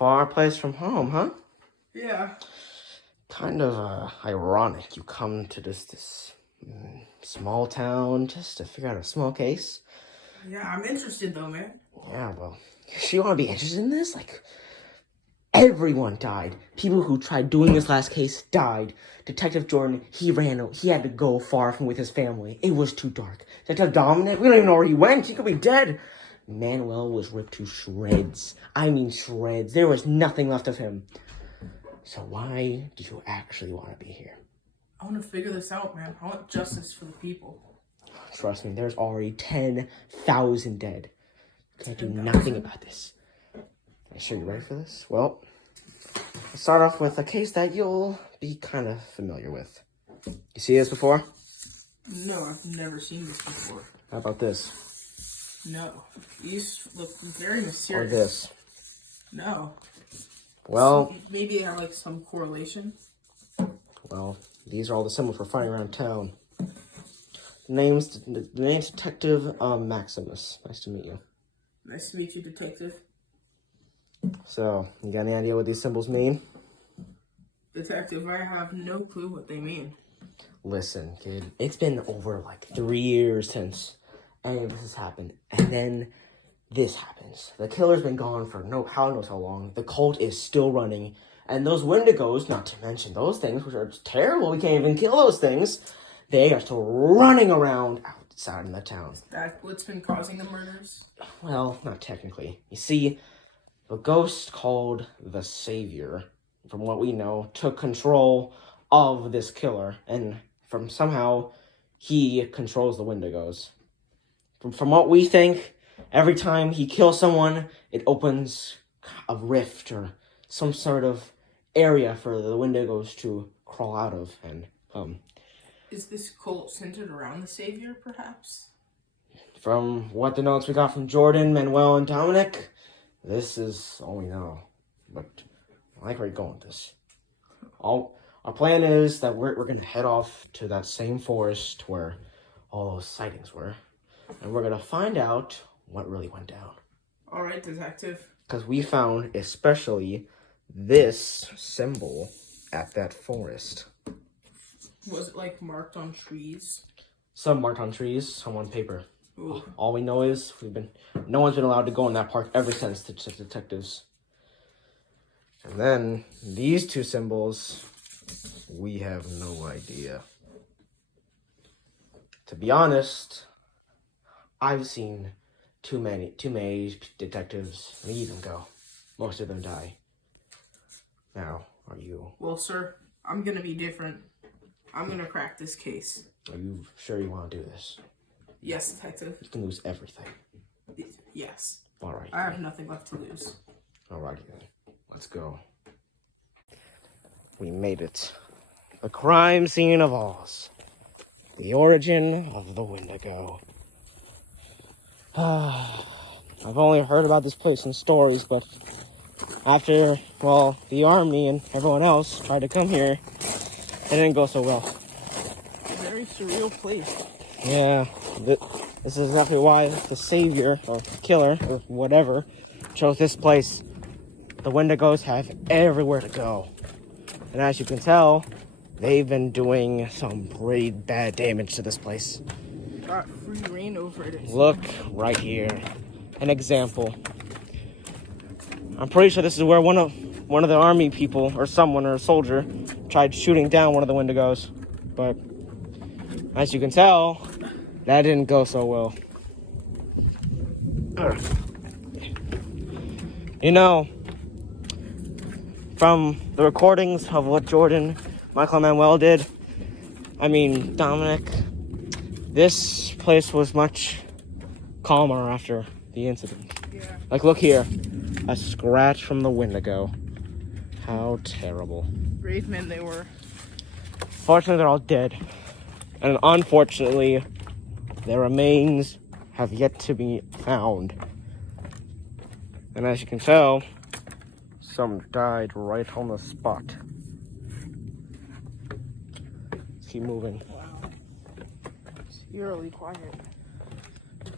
far place from home, huh? Yeah. Kind of ironic you come to this small town just to figure out a small case. Yeah, I'm interested though, man. Yeah, well, you want to be interested in this? Like, everyone died. People who tried doing this last case died. Detective Jordan, he had to go far from with his family. It was too dark. Detective Dominic, we don't even know where he went. He could be dead. Manuel was ripped to shreds. I mean shreds. There was nothing left of him. So why do you actually want to be here? I want to figure this out, man. I want justice for the people. Trust me, there's already 10,000 dead. Can't do 10,000? nothing about this. Are you sure you're ready for this? Well, let's start off with a case that you'll be kind of familiar with. You see this before? No, I've never seen this before. How about this? No. These look very Or mysterious. this? No. Well, Maybe they have like some correlation. well, these are all the symbols we're finding around town. The name's Detective Maximus. Nice to meet you. Nice to meet you, detective. So, you got any idea what these symbols mean? Detective, I have no clue what they mean. Listen, kid, it's been over like 3 years since any of this has happened, and then this happens. The killer's been gone for how knows how long. The cult is still running, and those Wendigos, not to mention those things, which are terrible, we can't even kill those things, they are still running around outside in the town. Is that what's been causing the murders? Well, not technically. You see, the ghost called the Savior, from what we know, took control of this killer, and somehow he controls the Wendigos. From what we think, every time he kills someone, it opens a rift or some sort of area for the Wendigos to crawl out of and Is this cult centered around the Savior, perhaps? From what the notes we got from Jordan, Manuel, and Dominic, this is all we know. But I like where you're going with this. Our plan is that we're going to head off to that same forest where all those sightings were. And we're going to find out what really went down. All right, detective. Because we found especially this symbol at that forest. Was it like marked on trees? Some marked on trees, some on paper. Ooh. All we know is no one's been allowed to go in that park ever since the detectives. And then these two symbols, we have no idea. To be honest, I've seen too many detectives leave and go. Most of them die. Now, are you? Well, sir, I'm gonna be different. I'm gonna crack this case. Are you sure you want to do this? Yes, detective. You can lose everything. Yes. All right. I have nothing left to lose. Alrighty then. Let's go. We made it. The crime scene of Oz. The origin of the Wendigo. I've only heard about this place in stories, but after, well, the army and everyone else tried to come here, it didn't go so well. A very surreal place. Yeah, this is exactly why the savior, or killer, or whatever, chose this place. The Wendigos have everywhere to go. And as you can tell, they've been doing some pretty bad damage to this place. Got free reign over it. Look right here. An example. I'm pretty sure this is where one of the army people, or someone, or a soldier, tried shooting down one of the Wendigos. But as you can tell, that didn't go so well. You know, from the recordings of what Jordan, Michael, and Manuel did, Dominic, this place was much calmer after the incident. Yeah. Like, look here. A scratch from the Wendigo. How terrible. Brave men they were. Fortunately, they're all dead. And unfortunately, their remains have yet to be found. And as you can tell, some died right on the spot. Let's keep moving. Wow. It's eerily quiet.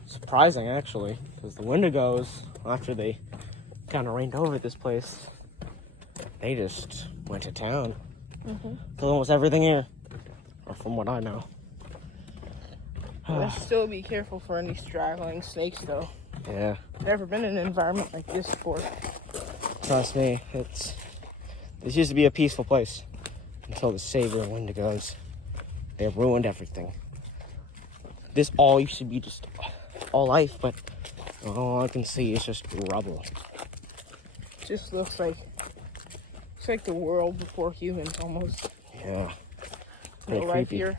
Surprising, actually, because the Wendigos, after they kind of reigned over this place, they just went to town. Killed almost everything here, or from what I know. Let's still be careful for any straggling snakes, though. Yeah. Never been in an environment like this before. Trust me, this used to be a peaceful place until the Savior and Wendigos. They ruined everything. This all used to be just all life, but all I can see is just rubble. Just looks like it's like the world before humans almost. Yeah. No Pretty life creepy. here.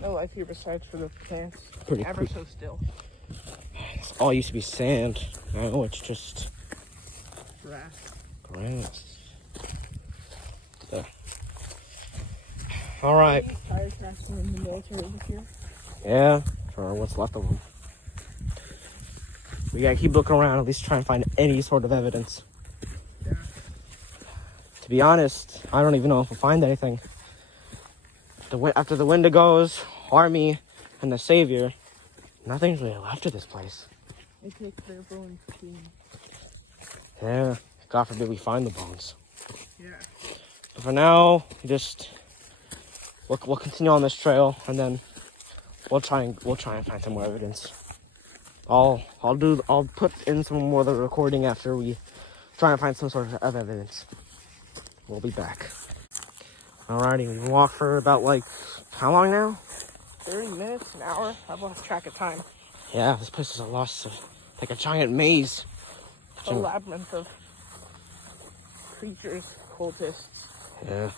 No life here besides for the plants. Pretty Ever creepy. so still. This all used to be sand. Now it's just grass. There. All right. Tire tracks from the military this year. Yeah, for what's left of them. We gotta keep looking around, at least try and find any sort of evidence. Yeah. To be honest, I don't even know if we'll find anything. After the Wendigos, Army, and the Savior, nothing's really left of this place. They take their bones too. Yeah, God forbid we find the bones. Yeah. But for now, we'll continue on this trail, and then we'll try and find some more evidence. I'll put in some more of the recording after we try and find some sort of evidence. We'll be back. Alrighty, we walked for about how long now? 30 minutes, an hour. I've lost track of time. Yeah, this place is like a giant maze. A labyrinth of creatures, cultists. Yeah.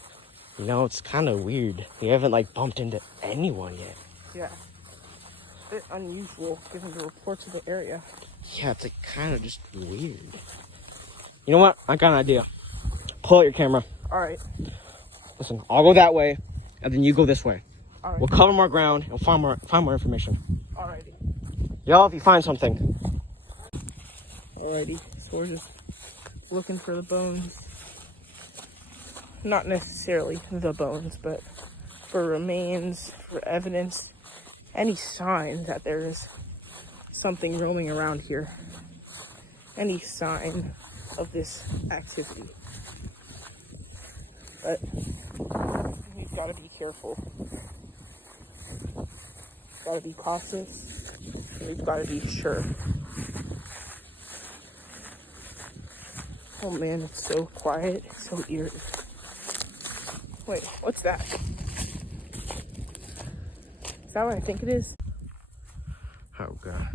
It's kind of weird. We haven't bumped into anyone yet. Yeah. A bit unusual given the reports of the area. Yeah, it's kind of just weird. You know what? I got an idea. Pull out your camera. Alright. Listen, I'll go that way, and then you go this way. Alright. We'll cover more ground and find more information. Alrighty. Y'all, if you find something. Alrighty. So we're just looking for the bones. Not necessarily the bones, but for remains, for evidence, any sign that there is something roaming around here. Any sign of this activity. But we've got to be careful. Got to be cautious. We've got to be sure. Oh man, it's so quiet, it's so eerie. Wait, what's that? Is that what I think it is? Oh, God.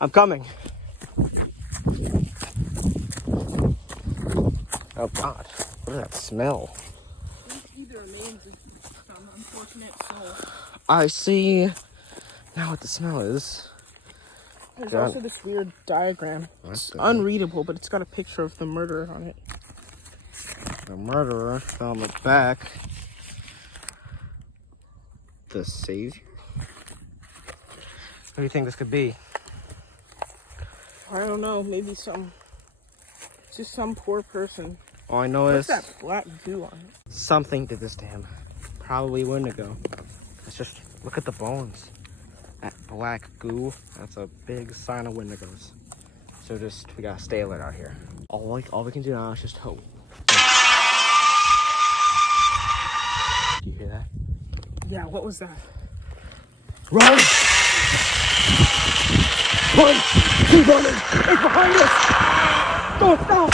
I'm coming. Oh, God. What is that smell? Either remains of some unfortunate soul. I see now what the smell is. There's God. also this weird diagram. It's Okay. unreadable, but it's got a picture of the murderer on it. The murderer fell on the back. The Savior? What do you think this could be? I don't know, maybe just some poor person. All I know What's is that black goo on it? something did this to him. Probably Wendigo. Let's just look at the bones. That black goo, that's a big sign of Wendigos. So we gotta stay alert out here. All we can do now is just hope. Do you hear that? Yeah, what was that? Run! Run! Keep running! It's behind us! Don't stop!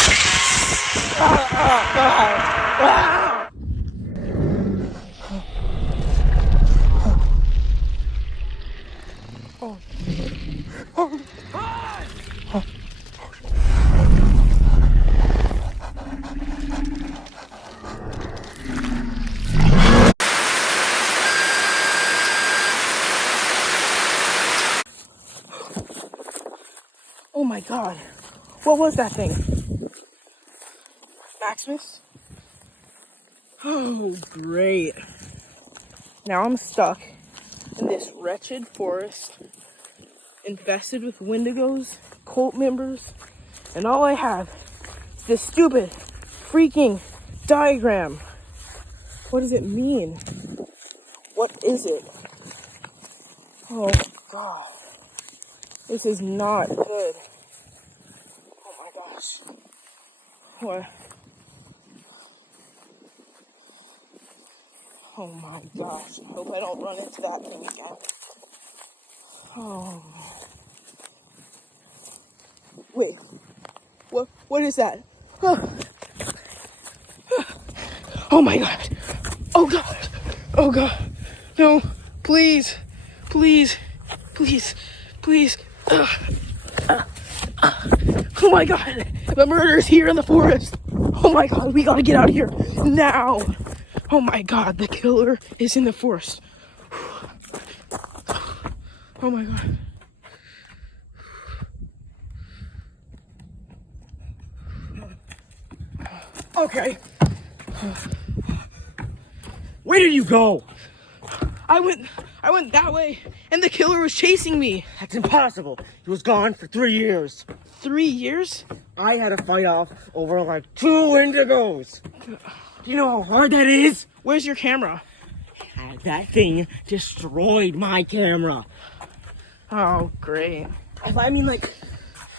Oh my god. What was that thing? Maximus? Oh, great. Now I'm stuck in this wretched forest, infested with Wendigos, cult members, and all I have is this stupid freaking diagram. What does it mean? What is it? Oh god. This is not good. Oh my gosh. What? Oh my gosh. I hope I don't run into that thing again. Oh. Wait. What is that? Oh my god. Oh god. Oh god. No. Please. Please. Please. Please. Oh my god. The murderer's here in the forest. Oh my god. We gotta get out of here now. Oh my god. The killer is in the forest. Oh my god. Okay. Where did you go? I went that way, and the killer was chasing me. That's impossible. He was gone for 3 years. 3 years? I had to fight off over like 2 Indigos. Do you know how hard that is? Where's your camera? That thing destroyed my camera. Oh, great. I mean, like,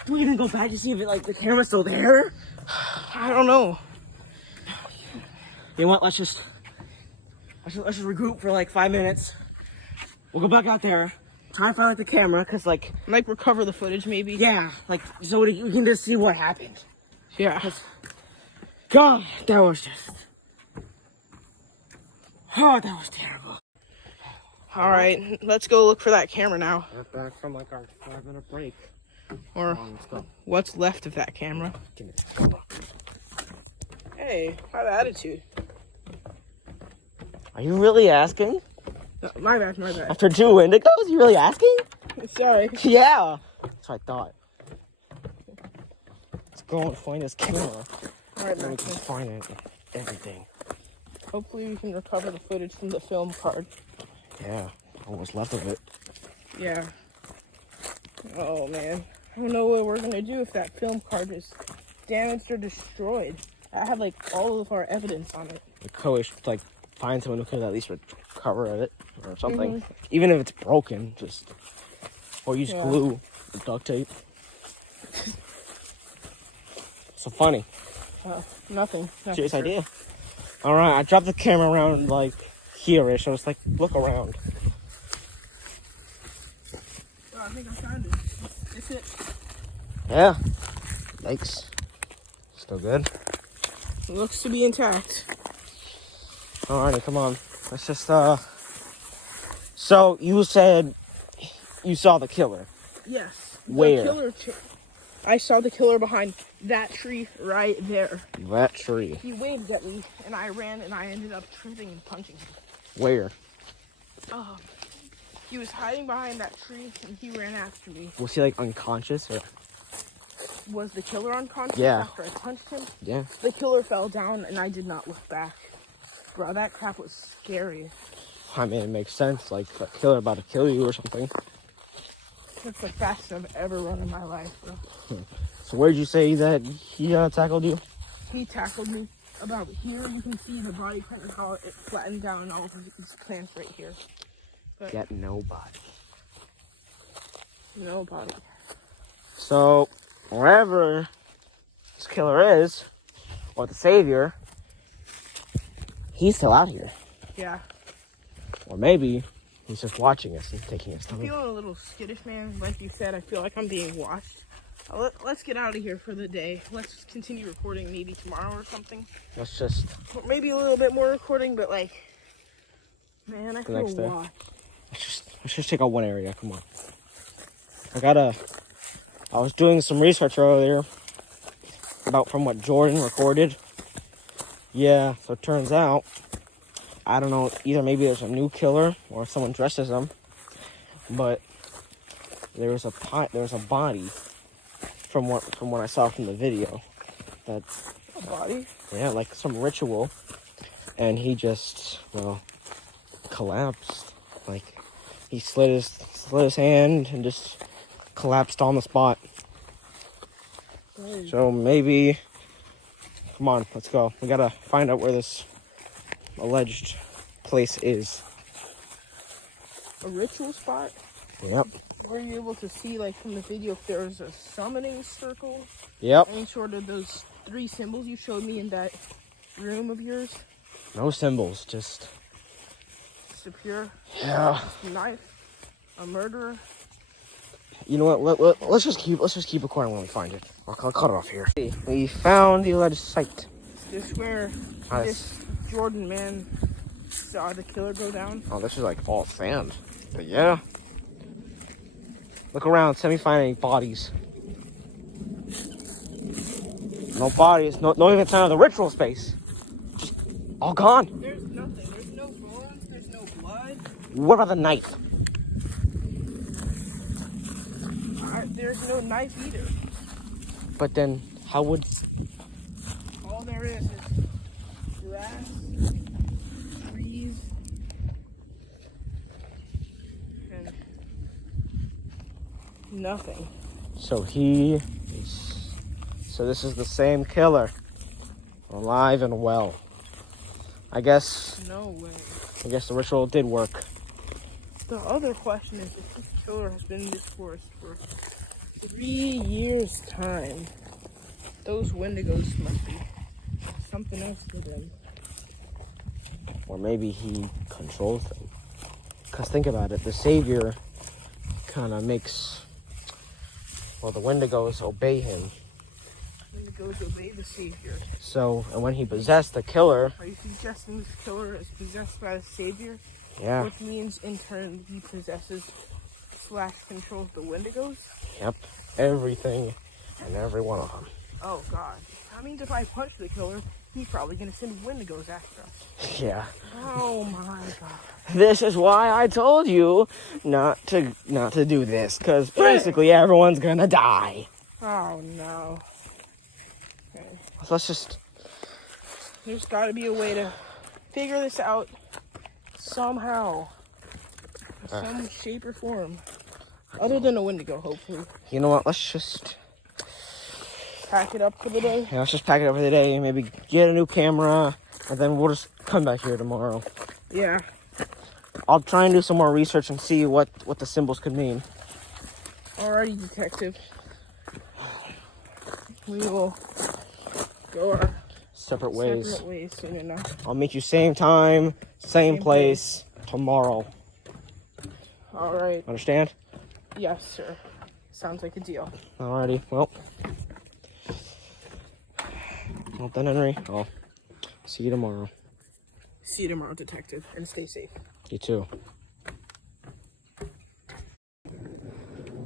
do we even go back to see if the camera's still there? I don't know. You know what? Let's just regroup for like 5 minutes. We'll go back out there, try and find the camera, cause Recover the footage, maybe. yeah, so we can just see what happened. Yeah. God, that was terrible. All right, let's go look for that camera now. We're back from our 5-minute break. Or Let's go. what's left of that camera. Give me this. Hey, have attitude. Are you really asking? My bad. After 2 Indigos, you really asking? Sorry. Yeah. That's what I thought. Let's go and find this camera. All right, Then we can Maxine. find it, everything. Hopefully we can recover the footage from the film card. Yeah, what was left of it. Yeah. Oh, man. I don't know what we're going to do if that film card is damaged or destroyed. I have, all of our evidence on it. The coach, find someone who could at least recover it or something. Mhm. Even if it's broken, or use Yeah. glue or duct tape. So funny. Nothing. Serious sir. idea. All right, I dropped the camera around here-ish. I was look around. Oh, I think I found it. It's it. Yeah. Yikes. Still good. It looks to be intact. Alrighty, come on. Let's just So you said you saw the killer. Yes. Where? I saw the killer behind that tree right there. That tree. He waved at me, and I ran, and I ended up tripping and punching him. Where? He was hiding behind that tree, and he ran after me. Was he unconscious or? Was the killer unconscious Yeah. after I punched him? Yeah. The killer fell down, and I did not look back. Bro, that crap was scary. I mean, it makes sense. A killer about to kill you or something. That's the fastest I've ever run in my life, bro. So where'd you say that he tackled you? He tackled me about here. You can see the body kind of how it flattened down all of his plants right here. Get nobody. No body. So wherever this killer is, or the savior, he's still out here. Yeah. Or maybe he's just watching us and taking us I'm down. feeling a little skittish, man. Like you said, I feel like I'm being watched. Let's get out of here for the day. Let's continue recording maybe tomorrow or something. Let's just Or maybe a little bit more recording, but man, I feel next day. watched. let's just check out one area. Come on. I was doing some research earlier about from what Jordan recorded. Yeah, so it turns out, I don't know, either maybe there's a new killer or someone dressed as him, but there was a body from what I saw from the video that, A body? yeah, some ritual, and he just collapsed. He slid his hand and just collapsed on the spot. Hey. So maybe, come on, let's go. We gotta find out where this alleged place is. A ritual spot? Yep. Were you able to see, like, from the video if there was a summoning circle? Yep. Any sort of those 3 symbols you showed me in that room of yours? No symbols, just Just a pure knife, a murderer. You know what? Let's just keep recording when we find it. I'll cut it off here. We found the alleged site. Is this where this Jordan man saw the killer go down? Oh, this is like all sand. But yeah. Look around. See me find any bodies. No bodies. No even sign of the ritual space. Just all gone. There's nothing. There's no bones. There's no blood. What about the knife? There's no knife either. But then, how would... All there is grass, trees, and nothing. So this is the same killer. Alive and well. I guess No way. the ritual did work. The other question is if this killer has been in this forest for 3 years' time, those Wendigos must be something else to them. Or maybe he controls them. Because think about it, the Savior kind of makes, well, the Wendigos obey him. Wendigos obey the Savior. So, and when he possessed the killer, Are you suggesting this killer is possessed by the Savior? yeah, Which means, in turn, he possesses / controls the Wendigos? yep, everything and every one of them. Oh, God. That means if I punch the killer, he's probably going to send Wendigos after us. Yeah. Oh, my God. This is why I told you not to do this, because basically everyone's gonna die. Oh, no. Okay. So let's just... There's got to be a way to figure this out somehow. In some shape or form. Other than a Wendigo, hopefully. You know what, let's just... Pack it up for the day. Yeah, let's just pack it up for the day, maybe get a new camera, and then we'll just come back here tomorrow. Yeah. I'll try and do some more research and see what the symbols could mean. Alrighty, detective. We will go our Separate ways. separate ways soon enough. I'll meet you same time, same place tomorrow. Alright. Understand? Yes, sir. Sounds like a deal. Alrighty, well then, Henry, I'll see you tomorrow. See you tomorrow, detective, and stay safe. You too.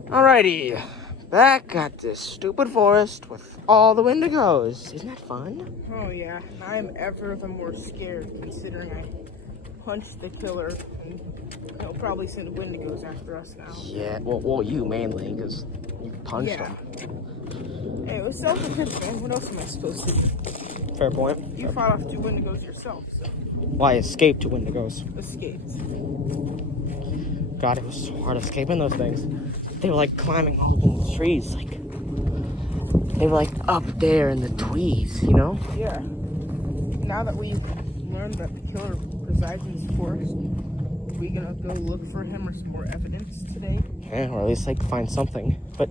Alrighty, back at this stupid forest with all the Wendigos. Isn't that fun? Oh yeah, I'm ever the more scared considering I punched the killer and he'll probably send Wendigos after us now. Yeah, well you mainly, because you punched Yeah. him. Hey, it was self-defense, man. What else am I supposed to do? Fair point. You fought off 2 Wendigos yourself, so Well, I escaped to Wendigos. escaped. God, it was so hard escaping those things. They were like climbing up in the trees, like they were like up there in the trees, you know? Yeah. Now that we've learned that the killer resides in this forest, are we gonna go look for him or some more evidence today? Yeah, or at least like find something. But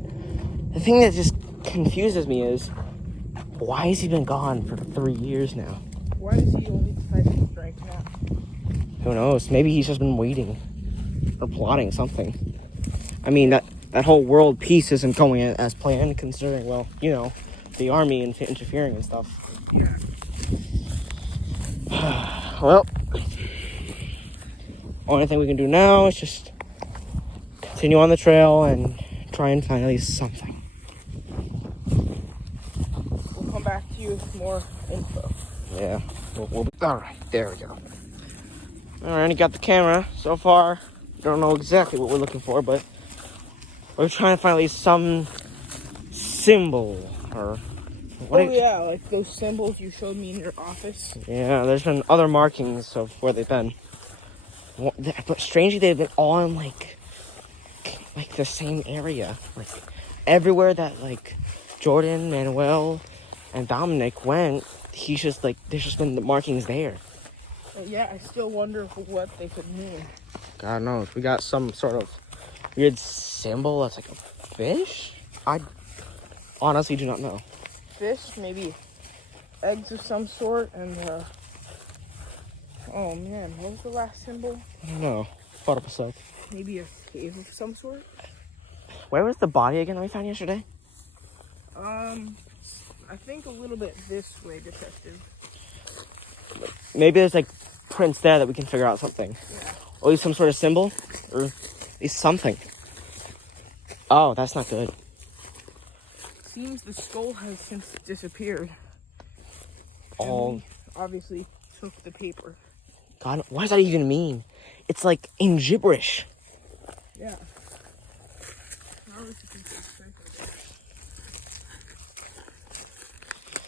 the thing that just confuses me is, why has he been gone for 3 years now? Why does he only decide to strike now? Who knows? Maybe he's just been waiting or plotting something. I mean, that whole world peace isn't going as planned, considering, well, you know, the army interfering and stuff. Yeah. Well, only thing we can do now is just continue on the trail and try and find at least something. We'll come back to you with more info. Yeah. All right, there we go. All right, I got the camera. So far, don't know exactly what we're looking for, but we're trying to find at least some symbol or... Yeah, like those symbols you showed me in your office. Yeah, there's been other markings of where they've been. But strangely, they've been all in like the same area. Like everywhere that like Jordan, Manuel, and Dominic went, he's just like there's just been the markings there. Yeah, I still wonder what they could mean. God knows. We got some sort of weird symbol that's like a fish? I honestly do not know. Fish, maybe eggs of some sort, and oh man, what was the last symbol? I don't know. Hold up a sec. Maybe a cave of some sort? Where was the body again that we found yesterday? I think a little bit this way, detective. Maybe there's like prints there that we can figure out something. Yeah. Or at least some sort of symbol. Or at least something. Oh, that's not good. Seems the skull has since disappeared. All. And we obviously took the paper. God, what does that even mean? It's like in gibberish. Yeah.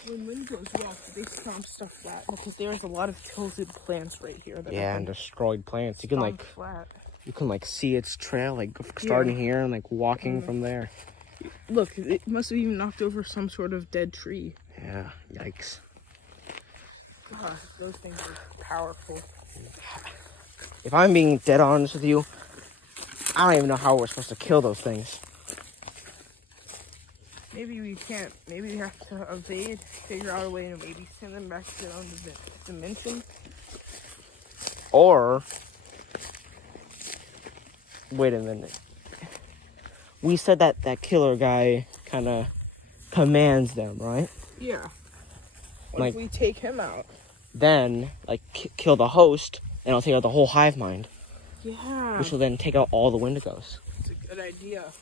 When wind goes rough, they stomp stuff flat because there's a lot of tilted plants right here. That Yeah, and destroyed plants. You can like flat. you can like see its trail like starting here and like walking from there. Look, it must have even knocked over some sort of dead tree. Yeah, yikes. God, those things are powerful. If I'm being dead honest with you, I don't even know how we're supposed to kill those things. Maybe we can't. Maybe we have to evade, figure out a way to maybe send them back to their own dimension. Or, wait a minute. We said that that killer guy kind of commands them, right? Yeah. What Like- if we take him out? Then, like, kill the host, and it'll take out the whole hive mind, Yeah. which will then take out all the Wendigos. It's a good idea.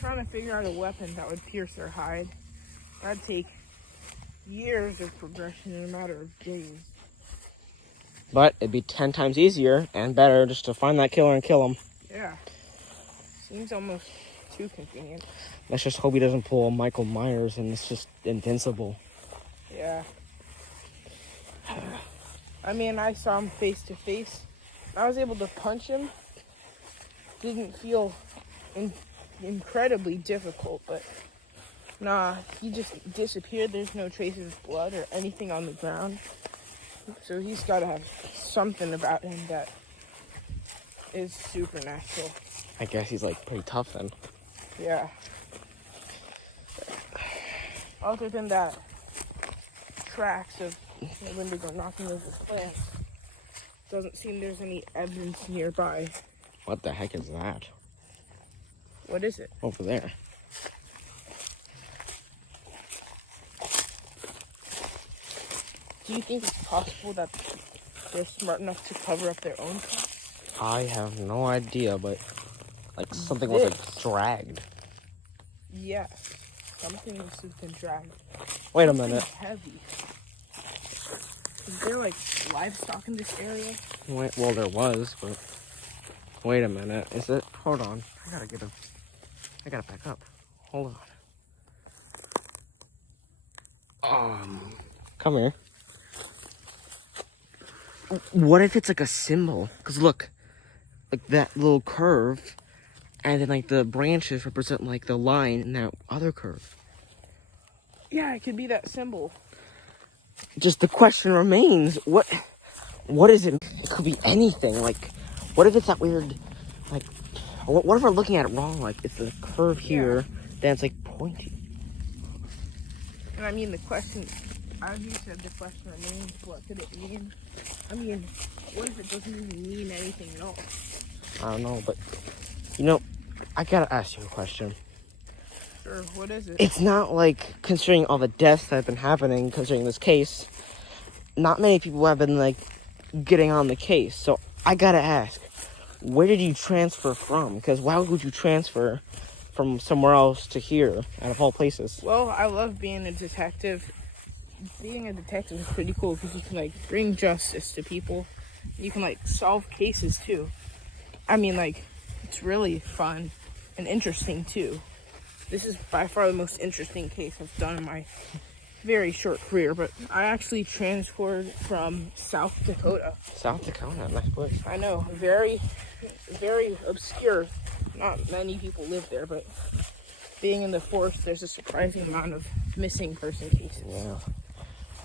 Trying to figure out a weapon that would pierce their hide. That'd take years of progression in a matter of days. But it'd be 10 times easier and better just to find that killer and kill him. Yeah. Seems almost too convenient. Let's just hope he doesn't pull a Michael Myers and it's just invincible. Yeah. I mean, I saw him face to face. I was able to punch him. Didn't feel incredibly difficult, but nah, he just disappeared. There's no traces of blood or anything on the ground. So he's got to have something about him that is supernatural. I guess he's like pretty tough then. Yeah. Other than that, tracks of the Wendigo knocking over plants. Doesn't seem there's any evidence nearby. What the heck is that? What is it? Over there. Do you think it's possible that they're smart enough to cover up their own tracks? I have no idea, but like something was like dragged. Yes. Something must have been dragged. Wait a Something minute. heavy. Is there like livestock in this area? Wait, well, there was, but wait a minute. Is it? Hold on. I gotta back up. Hold on. Come here. What if it's like a symbol? Cause look, like that little curve, and then like the branches represent like the line in that other curve. Yeah, it could be that symbol. Just the question remains: what is it? It could be anything. Like, what if it's that weird? Like, what if we're looking at it wrong? Like, it's a curve here, then it's like pointy. And I mean, the question, as you said, the question remains, what could it mean? I mean, what if it doesn't even mean anything at all? I don't know, but you know, I gotta ask you a question. Sure, what is it? It's not like, considering all the deaths that have been happening, considering this case, not many people have been like getting on the case. So I gotta ask, where did you transfer from? Because why would you transfer from somewhere else to here, out of all places? Well, I love being a detective. Being a detective is pretty cool because you can like bring justice to people. You can like solve cases too. I mean, like, it's really fun and interesting too. This is by far the most interesting case I've done in my very short career, but I actually transferred from South Dakota. South Dakota, nice place. I know, very, very obscure. Not many people live there, but being in the forest, there's a surprising amount of missing person cases. Yeah.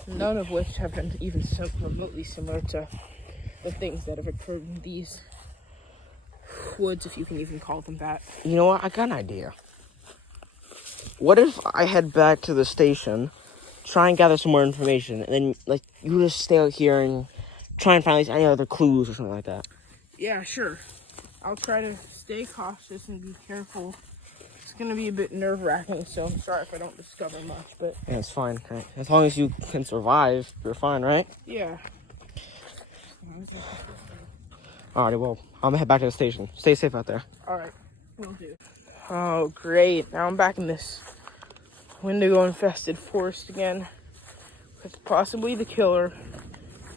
None of which have been even remotely similar to the things that have occurred in these. woods, if you can even call them that. You know what? I got an idea. What if I head back to the station, try and gather some more information, and then like you just stay out here and try and find any other clues or something like that? Yeah, sure. I'll try to stay cautious and be careful. It's gonna be a bit nerve-wracking, so I'm sorry if I don't discover much, but Yeah, it's fine. Right? As long as you can survive, you're fine, right? yeah. Alrighty, well, I'm gonna head back to the station. Stay safe out there. Alright, will do. Oh, great. Now I'm back in this Wendigo-infested forest again with possibly the killer.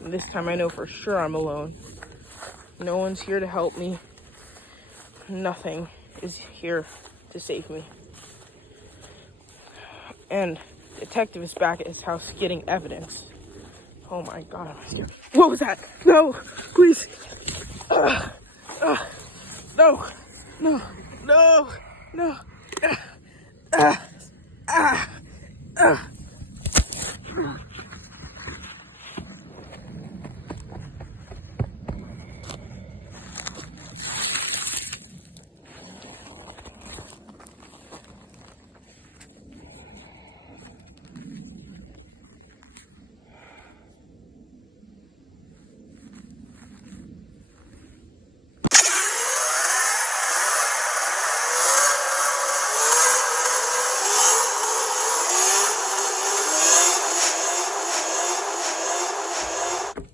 And this time I know for sure I'm alone. No one's here to help me. Nothing is here to save me. And detective is back at his house getting evidence. Oh my god, am I scared? What was that? No, please. No, no, no, no.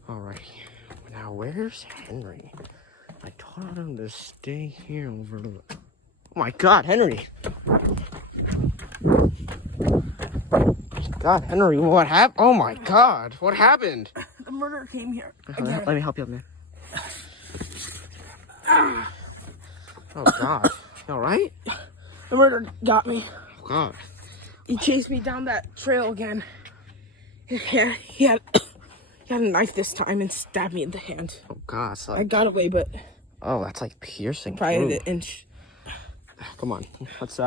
Alrighty. Now, where's Henry? I told him to stay here over the... Oh my god, Henry! God, Henry, what happened? Oh my god, what happened? The murderer came here. Let me help you up, man. Oh god. You alright? The murderer got me. Oh god. He chased me down that trail again. Yeah, he had a knife this time and stabbed me in the hand. Oh god, it's I like... got away, but Oh, that's like piercing. probably Ooh. the inch. Come on. Let's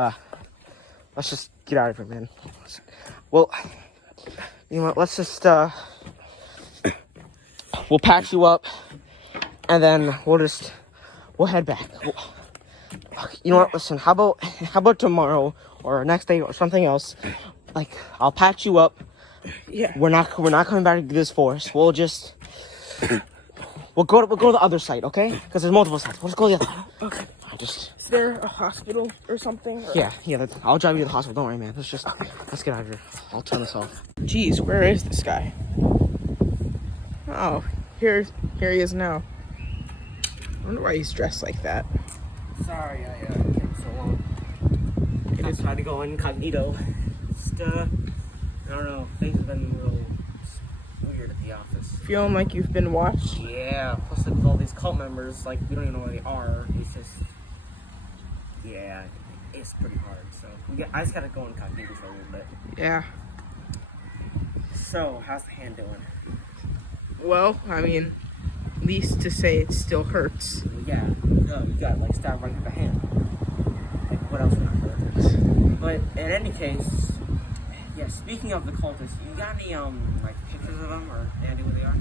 just get out of here, man. Well, you know what, let's just we'll patch you up and then we'll head back. You know what, listen, how about tomorrow or next day or something else? Like, I'll patch you up. Yeah. We're not coming back to this forest. We'll go to the other side, okay? Because there's multiple sides. We'll just go to the other. Okay. Just... Is there a hospital or something? Or... Yeah. I'll drive you to the hospital. Don't worry, man. Let's get out of here. I'll turn this off. Jeez, where is this guy? Oh, here he is now. I wonder why he's dressed like that. Sorry, I took so long. I tried to go incognito. Just, I don't know. Things have been real weird at the office. Feeling like you've been watched? Yeah. Plus, with all these cult members, like, we don't even know where they are. It's just, yeah, it's pretty hard. So I just gotta go incognito for a little bit. Yeah. So, how's the hand doing? Well, I mean, at least to say it still hurts. Well, yeah. No, you got like stabbed right through the hand. Like, what else would hurt? But in any case, yeah. Speaking of the cultists, you got any like pictures of them or any idea where they are?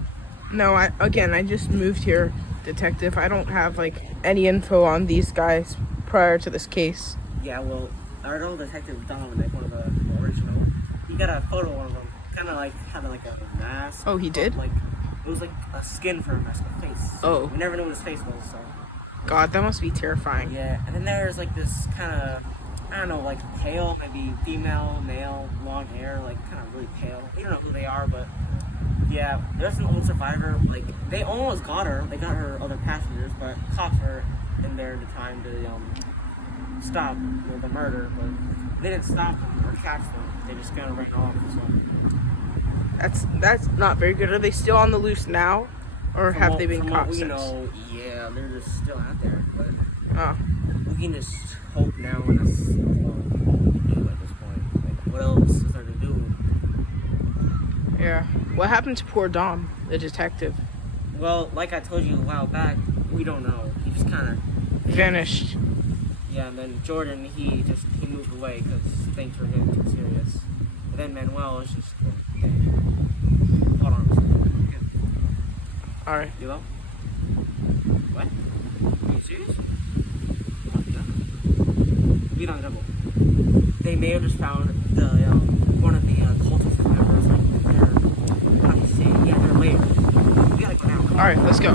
No, I just moved here, detective. I don't have like any info on these guys prior to this case. Yeah, well, our old detective Dominic, one of the original, he got a photo of them, kind of like having like a mask. Oh, he did? Like, it was like a skin for a mask, a face. Oh. We never knew what his face was, so. God, that must be terrifying. Yeah, and then there's like this kind of, I don't know, like pale, maybe female, male, long hair, like kind of really pale. We don't know who they are, but yeah, there's an old survivor. Like, they almost got her. They got her other passengers, but cops were in there at the time to stop the murder, but they didn't stop them or catch them. They just kind of ran off. So That's not very good. Are they still on the loose now, or have they been caught what we since? know, yeah, they're just still out there. But Oh, we can just hope now and that's all we do at this point. Like, what else is there to do? yeah. What happened to poor Dom, the detective? Well, like I told you a while back, we don't know. He just kind of Vanished. Yeah, and then Jordan, he moved away because things were getting too serious. And then Manuel is just okay. Hold on a second. All right. You up? What? Are you serious? They may have just found the one of the cultist members, like their, how do you say it? Yeah, their lair. We gotta go now. All right, let's go.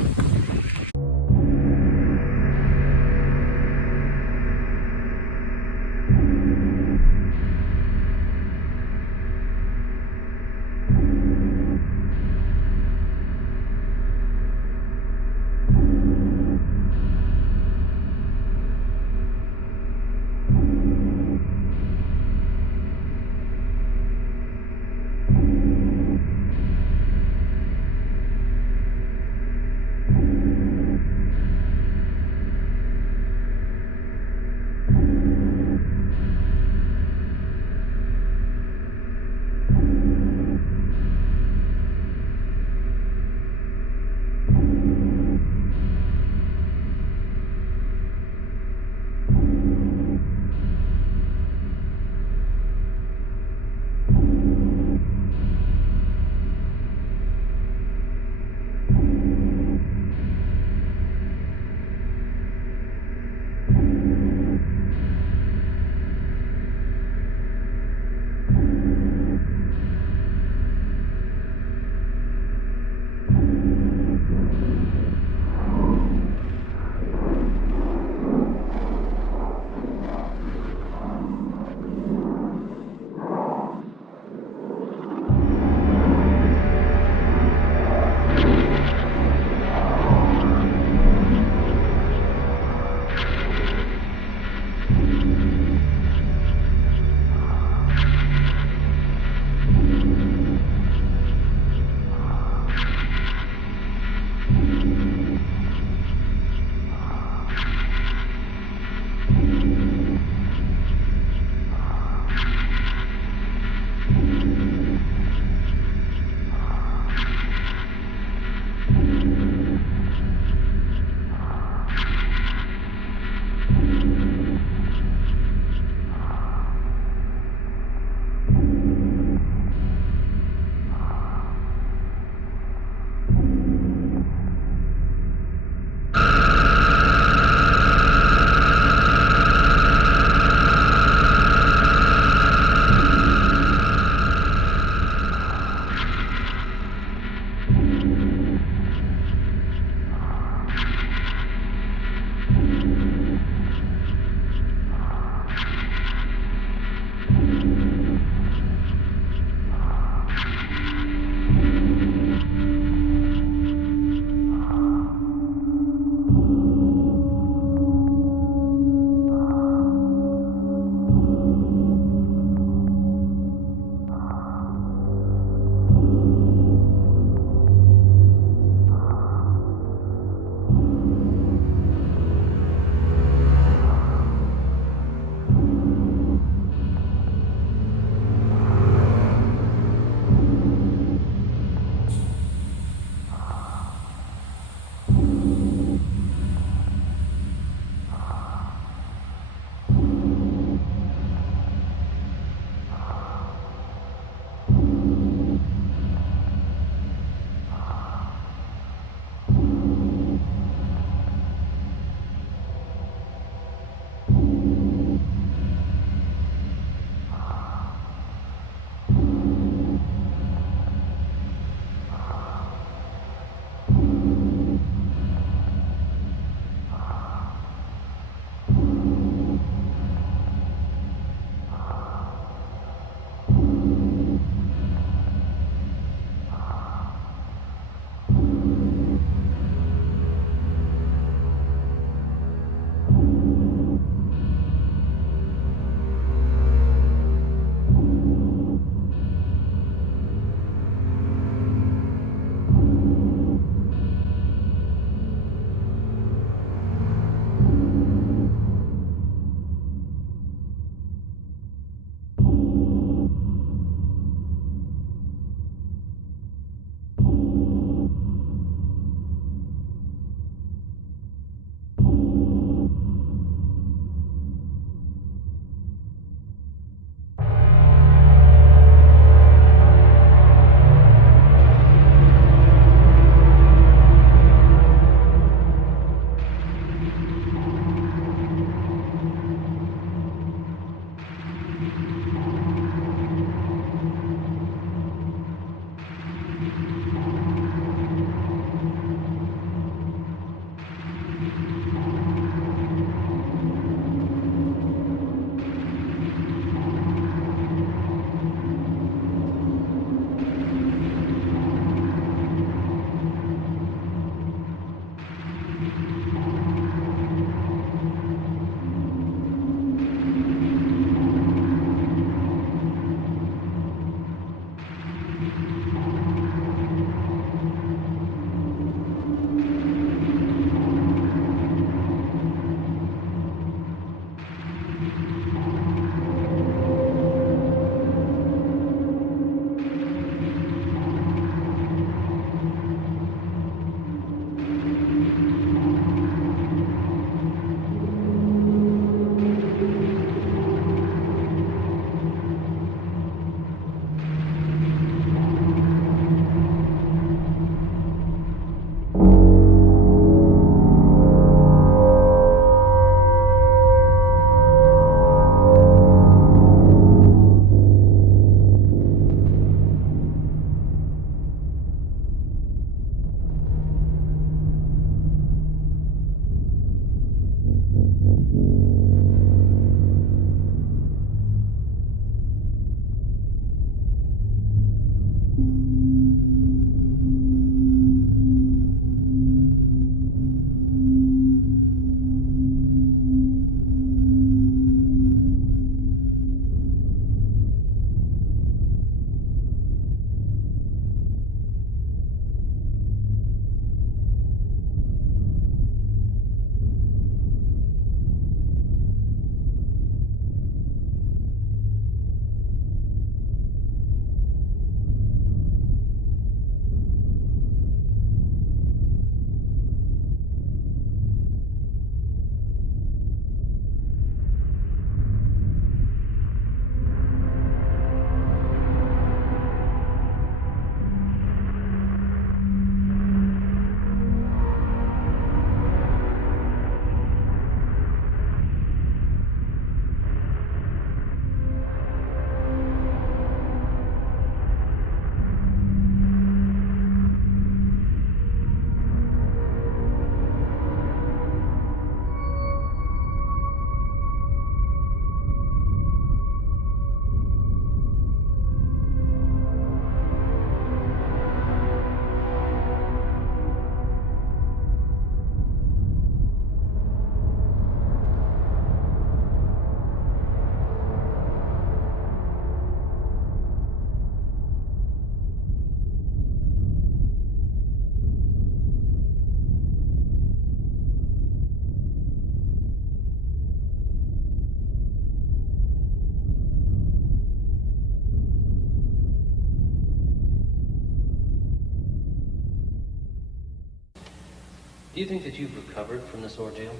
Do you think that you've recovered from this ordeal?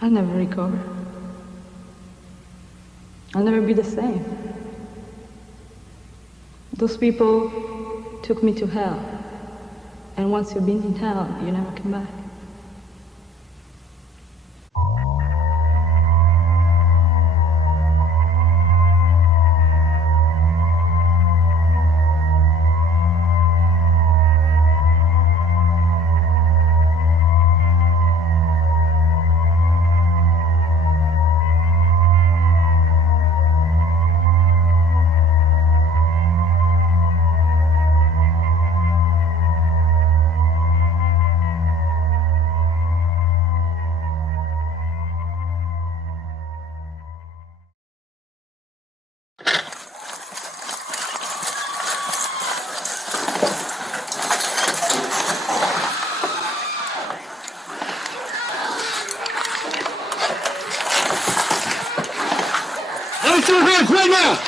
I'll never recover. I'll never be the same. Those people took me to hell. And once you've been in hell, you never come back. Let me see your hands right now!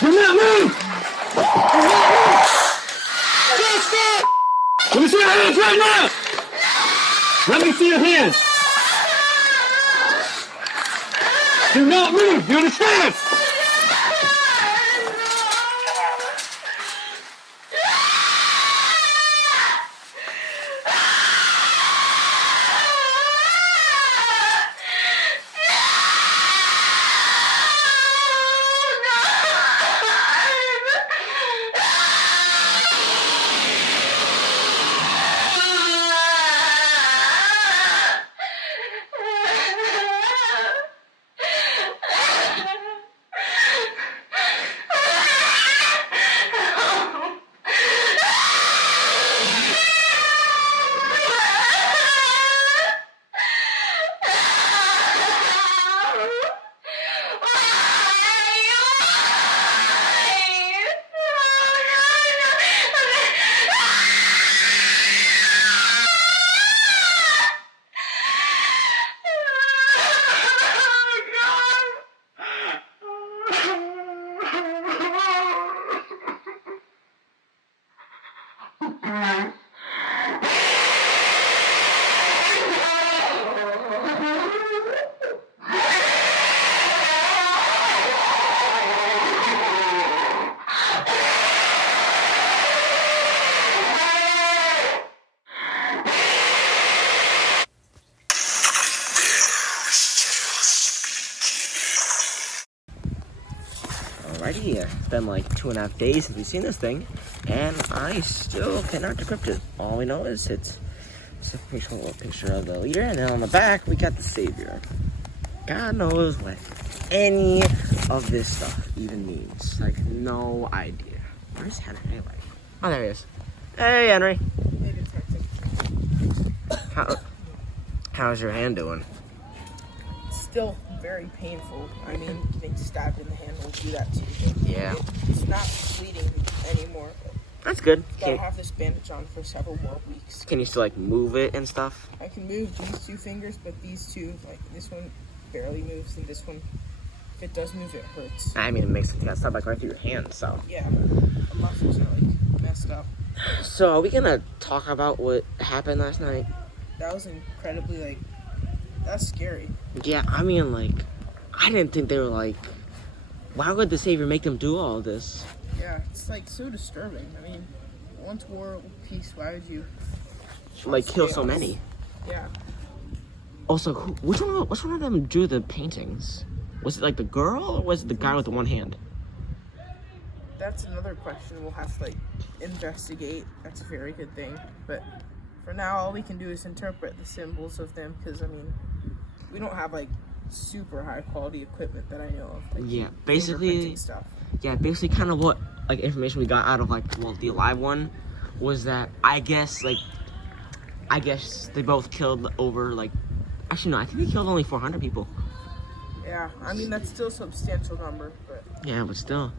Do not move! Stop! Let me see your hands right now! Let me see your hands! Do not move! You understand? Alrighty, it's been like 2.5 days since we've seen this thing, and I still cannot decrypt it. All we know is it's a picture of the leader, and then on the back we got the savior. God knows what any of this stuff even means. Like, no idea. Where's Henry anyway? Oh, there he is. Hey, Henry. How's your hand doing? Still very painful. I mean, getting stabbed in the hand will do that too. Yeah. It's not bleeding anymore. That's good. Gotta have this bandage on for several more weeks. Can you still like move it and stuff? I can move these two fingers, but these two, like this one barely moves, and this one, if it does move, it hurts. I mean, it makes it stuff like right through your hand, so. Yeah, the muscles are like messed up. So are we gonna talk about what happened last night? That was incredibly like, that's scary. Yeah, I mean, like, I didn't think they were like, why would the savior make them do all this? Yeah, it's like so disturbing. I mean, once war, peace, why would you Like, kill so many. Yeah. Also, which one of them drew the paintings? Was it like the girl, or was it the guy with the one hand? That's another question we'll have to like investigate. That's a very good thing. But for now, all we can do is interpret the symbols of them, because I mean, we don't have like super high quality equipment that I know of. Like, Yeah, basically, fingerprinting stuff. yeah, basically kind of what, like, information we got out of, like, well, the alive one was that, I guess they both killed over, like, actually, no, I think they killed only 400 people. Yeah, I mean, that's still a substantial number, but Yeah, but still,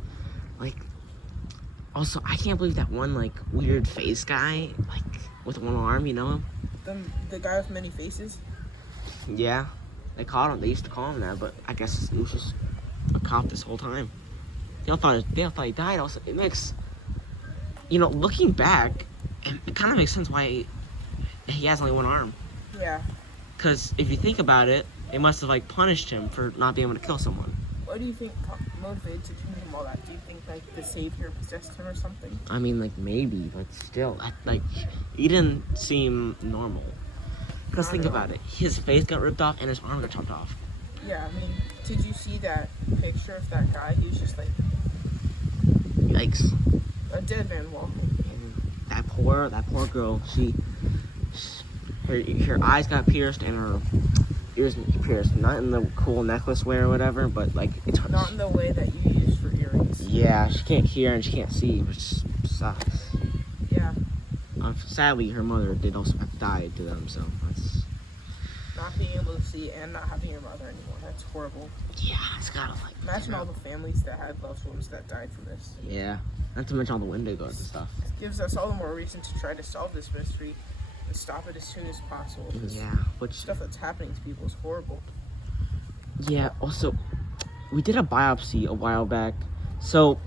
like, also, I can't believe that one, like, weird face guy, like, with one arm, you know him? the guy with many faces. Yeah, they used to call him that, but I guess he was just a cop this whole time. They all thought he died. Also, it makes you know, looking back, it kind of makes sense why he has only one arm. Yeah. Because if you think about it, they must have like punished him for not being able to kill someone. What do you think motivated to do him all that? Do you think like the savior possessed him or something? I mean, like maybe, but still, like he didn't seem normal. Because think about it, his face got ripped off and his arm got chopped off. Yeah, I mean, did you see that picture of that guy? He was just like Yikes! a dead man walking. And that poor girl. Her eyes got pierced and her ears pierced. Not in the cool necklace wear or whatever, but like it's Not in the way that you use for earrings. Yeah, she can't hear and she can't see, which sucks. Yeah, Sadly, her mother did also have to die to them, so that's not being able to see and not having your mother anymore. That's horrible. yeah, it's gotta like Imagine all the families that had loved ones that died from this. yeah. Not to mention all the Wendigos and stuff. It gives us all the more reason to try to solve this mystery and stop it as soon as possible. This Yeah, which stuff that's happening to people is horrible. yeah. Also, we did a biopsy a while back, so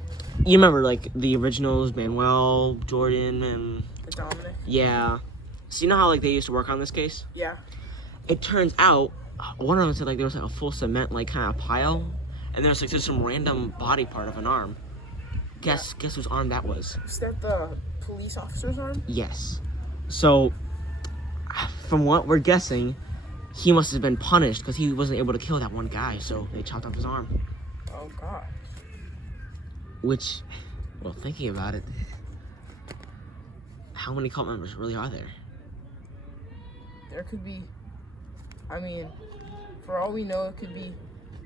you remember like the originals, Manuel, Jordan, and The Dominic. yeah. So you know how like they used to work on this case? Yeah. It turns out one of them said like there was like a full cement like kind of pile, and there's like just some random body part of an arm. Guess whose arm that was? Is that the police officer's arm? Yes. So, from what we're guessing, he must have been punished because he wasn't able to kill that one guy, so they chopped off his arm. Oh god. Which, well, thinking about it, how many cult members really are there? There could be, I mean, for all we know, it could be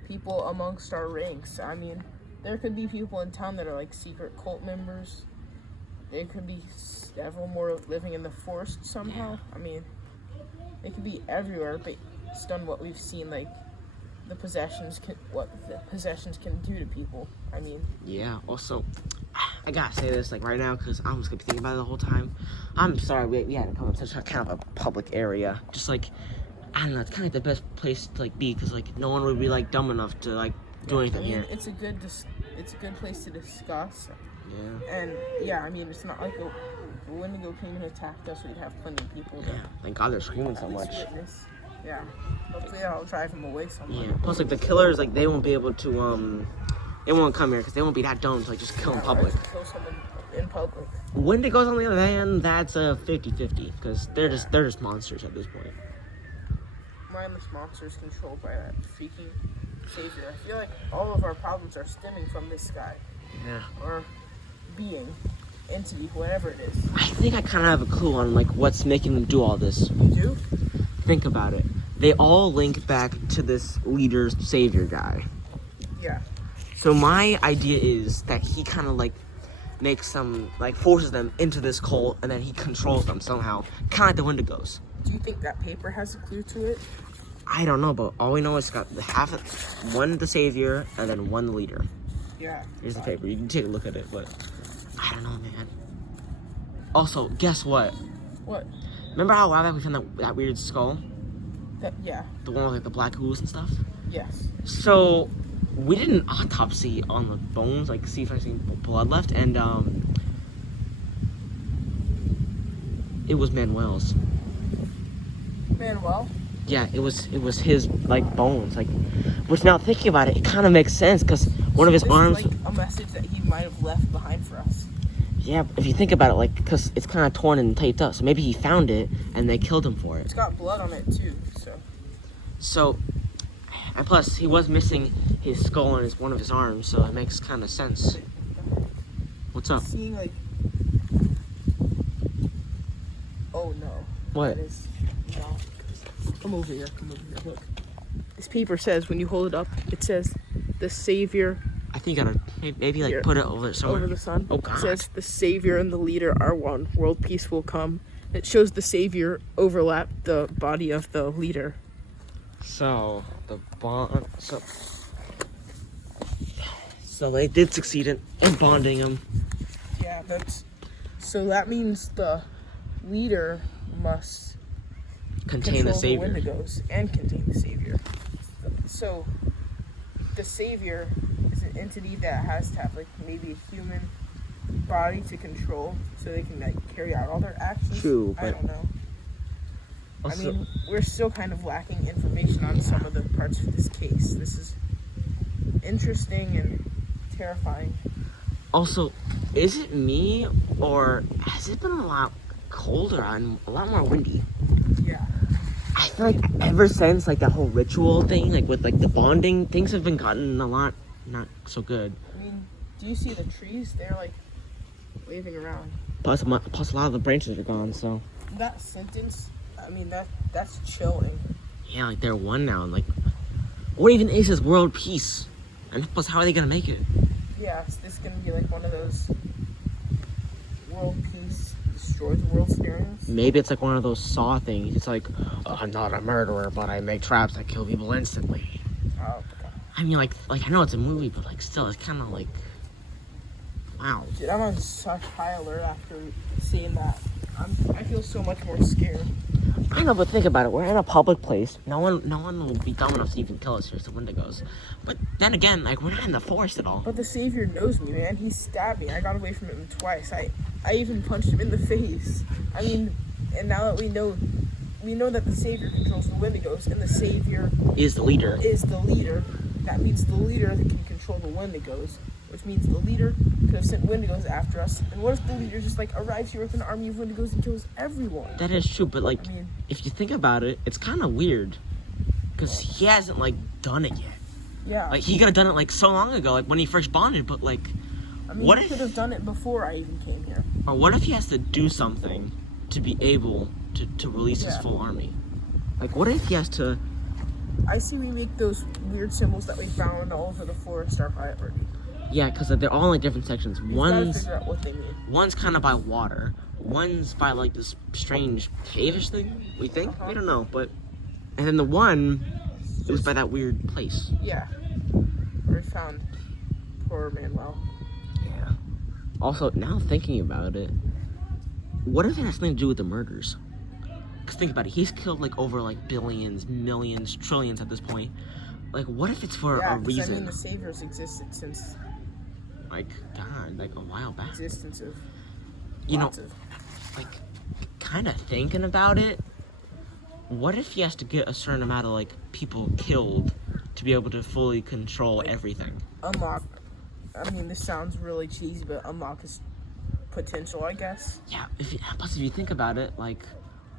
people amongst our ranks. I mean, there could be people in town that are like secret cult members. There could be several more living in the forest somehow. I mean, they could be everywhere based on what we've seen, like what the possessions can do to people. I mean, Yeah, also, I gotta say this like right now because I'm just gonna be thinking about it the whole time. I'm sorry we had to come up to such a kind of a public area. Just like, I don't know, it's kind of like the best place to like be because like no one would be like dumb enough to like do anything I mean, here. it's a good place to discuss. Yeah. And yeah, I mean, it's not like a Wendigo came and attacked us. We'd have plenty of people to Yeah. Thank God they're screaming so at least much. witness. Yeah. Hopefully that'll drive him away somewhere. Yeah. Plus, like the killers, like they won't be able to they won't come here because they won't be that dumb to like just kill in public. Kill someone in public. Wendigos, on the other hand, that's a 50-50 because they're just monsters at this point. Mindless monsters controlled by that freaking savior. I feel like all of our problems are stemming from this guy Yeah. or being, entity, whatever it is. I think I kind of have a clue on like what's making them do all this. You do? Think about it. They all link back to this leader's savior guy. Yeah. So my idea is that he kind of like makes them, like forces them into this cult and then he controls them somehow. Kind of like the Wendigos. Do you think that paper has a clue to it? I don't know, but all we know is it's got one the savior and then one the leader. Yeah. Here's the paper. You can take a look at it, but I don't know, man. Also, guess what? What? Remember how a while back we found that weird skull? Yeah. The one with like the black ooze and stuff? Yes. So we did an autopsy on the bones, like see if there's any blood left, and it was Manuel's. Manuel? Yeah, it was his like bones, like. Which now thinking about it, it kind of makes sense because one of his This arms. is like a message that he might have left behind for us. Yeah, if you think about it, like, because it's kind of torn and taped up, so maybe he found it and they killed him for it. It's got blood on it too, so. So, and plus he was missing his skull and one of his arms, so it makes kind of sense. What's up? Seeing like. Oh no. What? That is. No. Come over here. Look. This paper says, when you hold it up, it says, the savior I think you gotta maybe like Here. put it over somewhere. over the sun. Oh, God. It says, the savior and the leader are one. World peace will come. It shows the savior overlap the body of the leader. So the bond. So they did succeed in bonding him. Yeah, so that means the leader must Contain the control savior. the Wendigos and contain the savior. So the savior is an entity that has to have like maybe a human body to control so they can like carry out all their actions. True, I but don't know. also, I mean, we're still kind of lacking information on some of the parts of this case. This is interesting and terrifying. also, is it me or has it been a lot colder and a lot more windy? Yeah. I feel like ever since like that whole ritual thing, like with like the bonding, things have been gotten a lot not so good. I mean, do you see the trees? They're like waving around. Plus a lot of the branches are gone. So That sentence, I mean, that's chilling. yeah, like they're one now. And like, what even is this world peace? And plus, how are they gonna make it? Yeah, is this gonna be like one of those world peace, destroy the world scenarios? Maybe it's like one of those Saw things. It's like, I'm not a murderer, but I make traps that kill people instantly. Oh, God. I mean, like I know it's a movie, but like still, it's kind of like, wow. Dude, I'm on such high alert after seeing that. I feel so much more scared. I know, but think about it. We're in a public place. No one will be dumb enough to even kill us here. So Wendigos. But then again, like we're not in the forest at all. But the Savior knows me, man. He stabbed me. I got away from him twice. I even punched him in the face. I mean, and now that we know that the Savior controls the Wendigos, and the Savior Is the leader. is the leader. That means the leader that can control the Wendigos, which means the leader could have sent Wendigos after us. And what if the leader just like arrives here with an army of Wendigos and kills everyone? That is true, but like, I mean, if you think about it, it's kind of weird, because he hasn't like done it yet. yeah. Like he could have done it like so long ago, like when he first bonded. But like, I mean, what he if- could have done it before I even came here. or what if he has to do something to be able to release his Yeah. full army? Like, what if he has to? I see we make those weird symbols that we found all over the forest our priority. Yeah, because they're all in like different sections. We've got to One's figure out what they mean. One's kind of by water. One's by like this strange cave-ish thing. We think we don't know, but and then the one it was by that weird place. Yeah. Where we found poor Manuel. Yeah. Also, now thinking about it, what if it has something to do with the murders? Because think about it, he's killed like over like billions, millions, trillions at this point. Like, what if it's for Yeah, a 'cause reason? I mean the Savior's existed since Like, God, like a while back. existence of You know, lots of. like, kind of thinking about it, what if he has to get a certain amount of like people killed to be able to fully control everything? Unlock. I mean, this sounds really cheesy, but unlock his potential, I guess. Yeah, plus if you think about it, like,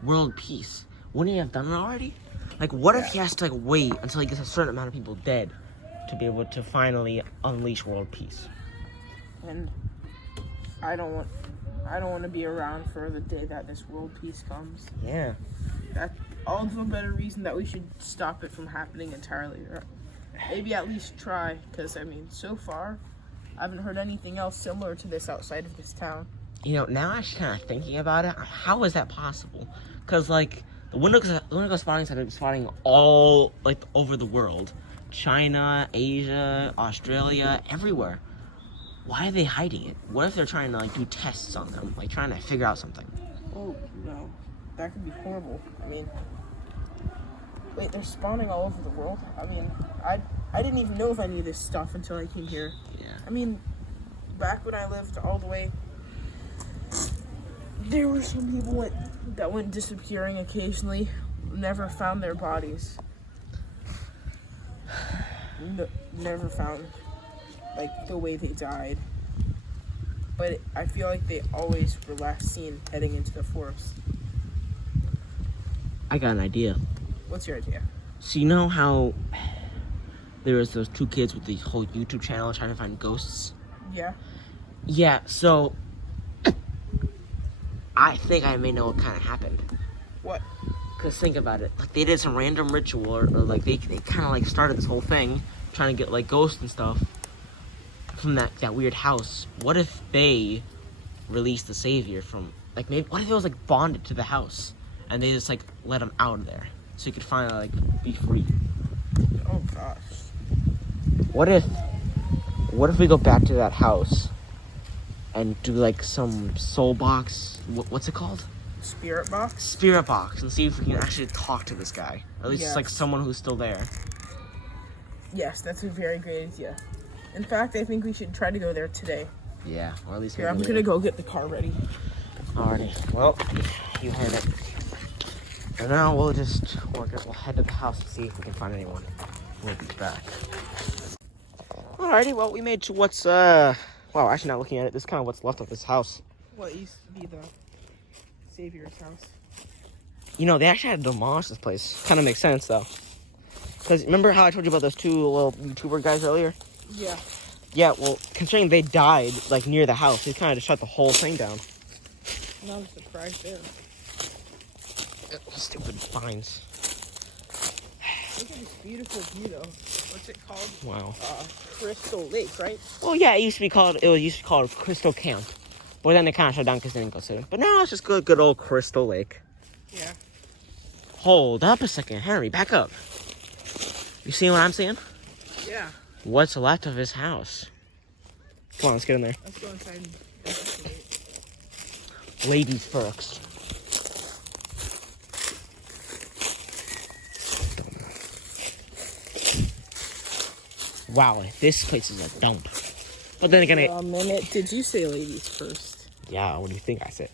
world peace, wouldn't he have done it already? Like, what if he has to like wait until he gets a certain amount of people dead to be able to finally unleash world peace? And I don't want to be around for the day that this world peace comes. Yeah. That all the better reason that we should stop it from happening entirely. Or maybe at least try, because I mean, so far, I haven't heard anything else similar to this outside of this town. You know, now I'm actually kind of thinking about it. How is that possible? Because like the Wendigo spotting have been spotting all like over the world, China, Asia, Australia, everywhere. Why are they hiding it? What if they're trying to like do tests on them, like trying to figure out something? Oh no, that could be horrible. I mean, wait, they're spawning all over the world. I mean, I didn't even know of any of this stuff until I came here. Yeah. I mean, back when I lived all the way, there were some people that went disappearing occasionally, never found their bodies. Never found, like, the way they died. But I feel like they always were last seen heading into the forest. I got an idea. What's your idea? So you know how there was those two kids with the whole YouTube channel trying to find ghosts? Yeah? Yeah, so I think I may know what kind of happened. What? Cause think about it, like they did some random ritual, or like they kind of like started this whole thing, trying to get like ghosts and stuff from that weird house. What if they released the Savior from like maybe? What if it was like bonded to the house, and they just like let him out of there so he could finally like be free? Oh gosh. What if we go back to that house and do like some soul box? What's it called? Spirit box? Spirit box, and see if we can actually talk to this guy. Or at least it's like Yes. someone who's still there. Yes, that's a very great idea. In fact, I think we should try to go there today. Yeah, or at least Here, I'm gonna go get the car ready. Alrighty. Well, you heard it. And now we'll head to the house to see if we can find anyone. We'll be back. Alrighty, well, we made to what's, wow, actually not looking at it, this is kind of what's left of this house. What used to be the Savior's house. You know, they actually had to demolish this place. Kind of makes sense, though. Because remember how I told you about those two little YouTuber guys earlier? Yeah. Yeah, well, considering they died, like, near the house, they kind of just shut the whole thing down. Not a surprise there. Stupid fines. Look at this beautiful view, though. What's it called? Wow. Crystal Lake, right? Well, yeah, it used to be called Crystal Camp. But then they kind of shut down because they didn't go soon. But now it's just good old Crystal Lake. Yeah. Hold up a second, Henry, back up. You see what I'm seeing? Yeah. What's left of his house? Come on, let's get in there. Let's go inside and investigate. Ladies first. Wow, this place is a dump. But then again, A minute. Did you say ladies first? yeah, what do you think I said?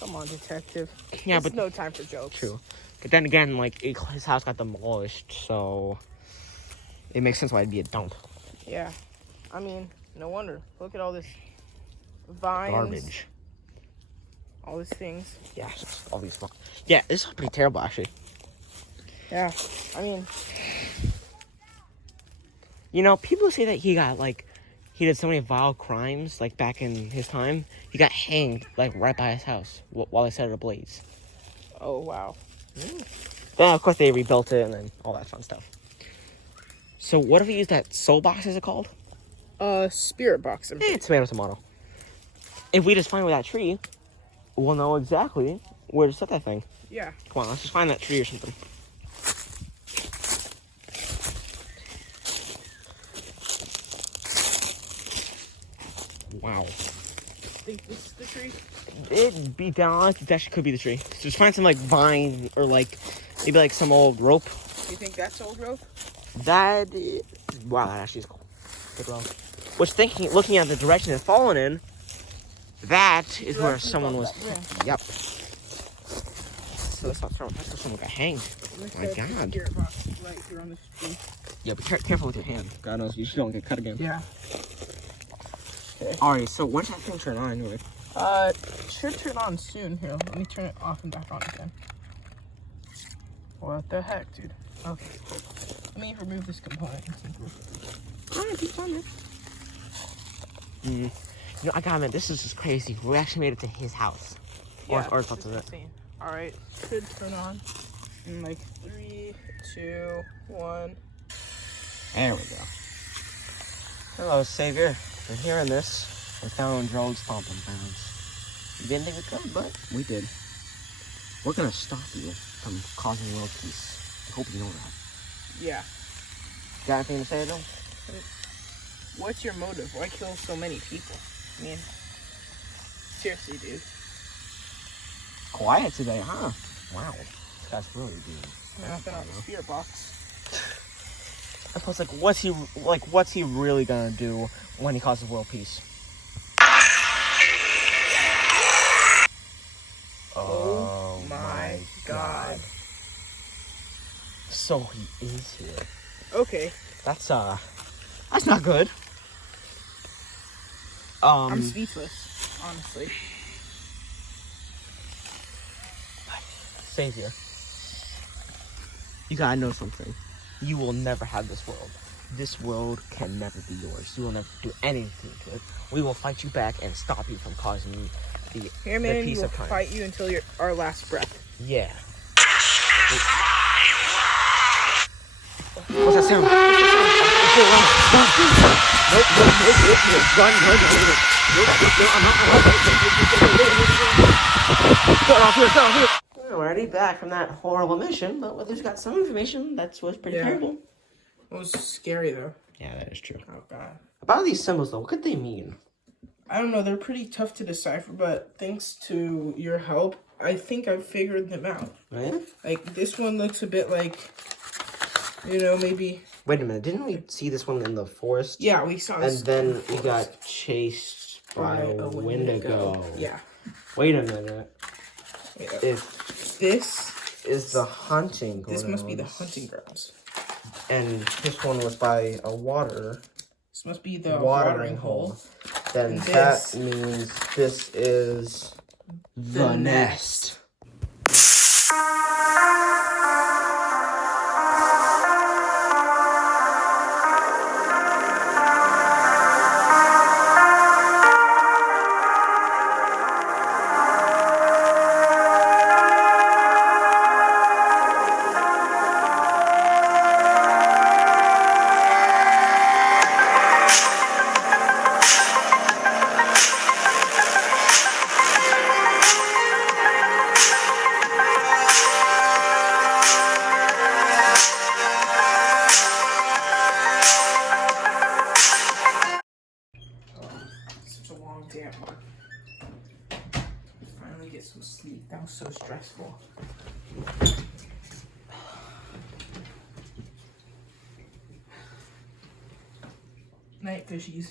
Come on, detective. Yeah, It's but no time for jokes. true. But then again, like, his house got demolished, so it makes sense why it'd be a dump. Yeah. I mean, no wonder. Look at all this vines. Garbage. All these things. Yeah, just all these. Yeah, this is pretty terrible, actually. Yeah. I mean, You know, people say that he did so many vile crimes, like, back in his time. He got hanged, like, right by his house while they set it ablaze. oh, wow. Then, of course, they rebuilt it and then all that fun stuff. So, what if we use that soul box, is it called? Spirit box. Tomato. If we just find where that tree, we'll know exactly where to set that thing. Yeah. Come on, let's just find that tree or something. Wow. Think this is the tree? It'd be down. That actually could be the tree. Just find some, like, vine or, like, maybe, like, some old rope. You think that's old rope? Wow, that actually is cool. Good rope. Which, looking at the direction it's fallen in, that is where someone was. Yeah. Yep. So that's where someone got hanged. My God. Spirit box right here on this tree. Yeah, be careful with your hand. God knows, you don't get cut again. Yeah. Alright, so when's that thing turn on anyway? It should turn on soon. Here, let me turn it off and back on again. What the heck, dude? Okay, let me remove this component. Alright, keep on there. You know, I gotta admit, this is just crazy. We actually made it to his house. Yeah, Or something like that. Alright, should turn on in like 3, 2, 1. There we go. Hello, Savior. We're hearing this. We found Joel's stomping grounds. We didn't think we could, but we did. We're gonna stop you from causing world peace. I hope you know that. Yeah. Got anything to say, though? What's your motive? Why kill so many people? I mean, seriously, dude. Quiet today, huh? Wow. This guy's really deep. Nothing on the spirit box. I was like, what's he really gonna do when he causes world peace? Oh my God. So he is here. Okay. That's not good. I'm speechless, honestly. Savior, you gotta know something. You will never have this world. This world can never be yours. You will never do anything to it. We will fight you back and stop you from causing the Airman, peace we will of time. fight you until our last breath. Yeah. What's that sound? We're already back from that horrible mission, but we've got some information that was pretty terrible. It was scary, though. Yeah, that is true. Oh, God. About these symbols, though, what could they mean? I don't know. They're pretty tough to decipher, but thanks to your help, I think I've figured them out. Right? Like, this one looks a bit like, you know, maybe... Wait a minute, didn't we see this one in the forest? Yeah, we saw this. And then we got chased by a Wendigo. Yeah. Wait a minute. Yeah. If This is the hunting grounds, this must be the hunting grounds. and this one was by a This must be the watering hole, then And that this- means this is the nest. Such a long damn one. Finally get some sleep. That was so stressful. Night fishies.